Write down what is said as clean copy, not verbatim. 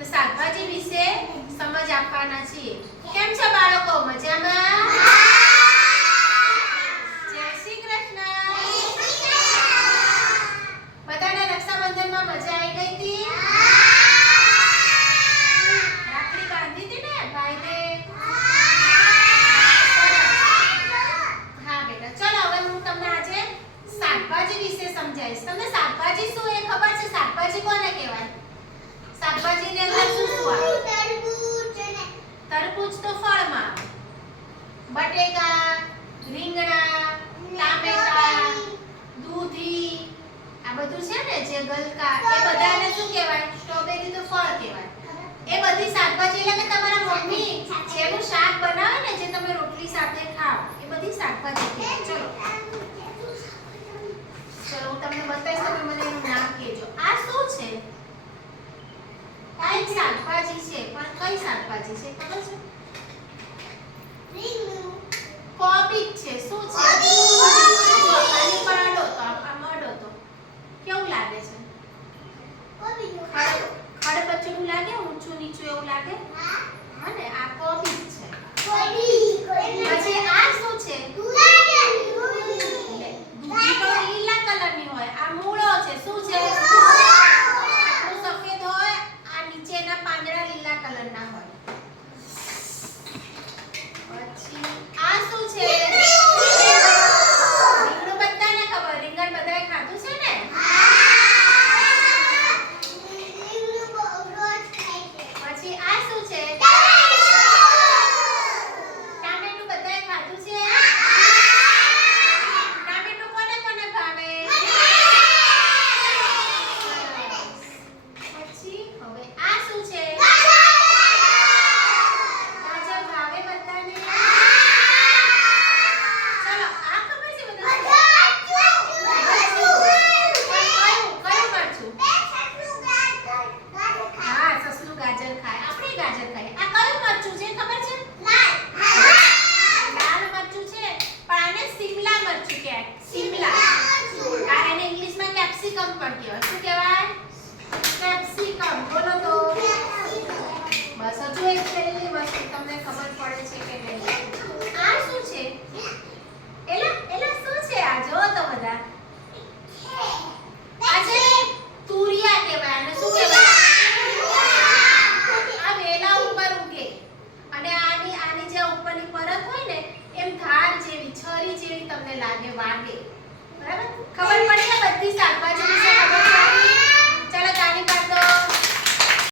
તો શાકભાજી વિશે સમજ આપવાના છીએ. કેમ છો બાળકો? મજામાં? જય શ્રી કૃષ્ણ. બધાને રક્ષાબંધનમાં મજા આવી ગઈ હતી? રાખડી બાંધી હતી ને ભાઈને? હા બેટા, ચલો હવે હું તમને આજે શાકભાજી વિશે સમજાવીશ. તમને શાકભાજી શું એ ખબર છે? શાકભાજી કોને કહેવાય? શાકભાજીની અંદર શું શું આવે? તરબૂચ તો ફળમાં આવે. બટેકા, રીંગણા, ટામેટા, દૂધી, આ બધું છે ને જે ગલકા, એ બધાને શું કહેવાય? સ્ટ્રોબેરી તો ફળ કહેવાય. એ બધી શાકભાજી એટલે કે તમારા મમ્મી જેનું શાક બનાવે ને, જે તમે રોટલી સાથે ખાઓ, એ બધી શાકભાજી કહેવાય. ચલો હું તમને બતાવીશ, તમે મને એનું નામ કહેજો. આ શું છે? આ એક શાકભાજી છે, પણ કઈ શાકભાજી છે ખબર છે? કોબીજ છે. શું છે? જો આની પર અડો તો આમ અડો તો કેવું લાગે છે? ખડબચડું લાગે, ઊંચું નીચું એવું લાગે. હા ને, આ કોબીજ છે. પછી આ શું છે? દૂધી તો લીલા કલરની હોય. આ મૂળો છે. શું છે? આટલું સફેદ હોય, આ નીચેના પાંદડા લીલા કલરના હોય. પછી આ શું છે? રીંગણ. બધાને ખબર, રીંગણ બધાએ ખાધું છે ને? પછી આ શું છે? ટામેટું. બધાએ ખાધું છે? ટામેટું કોને કોને ભાવે? પછી હવે આ શું છે? ગાજર ભાવે બધાને? ચલો આ ખબર છે બધાને? હા, સસલું ગાજર ખાય. આપણે ગાજર ખાઈએ. આ કયું મરચું છે ખબર છે? લાલ મરચું છે, પણ આને શિમલા મરચું કહેવાય. શિમલા. આ એને ઇંગ્લિશમાં કેપ્સિકમ પણ કહેવાય. શું કહેવાય? કેપ્સિકમ. બોલો તો. બસ હજુ એક પહેલી વસ્તુ તમને ખબર પડે છે કે નહીં? આ શું છે? એલા શું છે આ? જો તો બધા. આ છે તુરિયા કહેવાય. આને શું કહેવાય? આ વેલા ઉપર ઉગે અને આની જે ઉપરની પરત હોય ને, એમ ધાર જેવી, છરી જેવી તમને લાગે, વાગે. બરાબર? ખબર પડી ને બધી શાકભાજી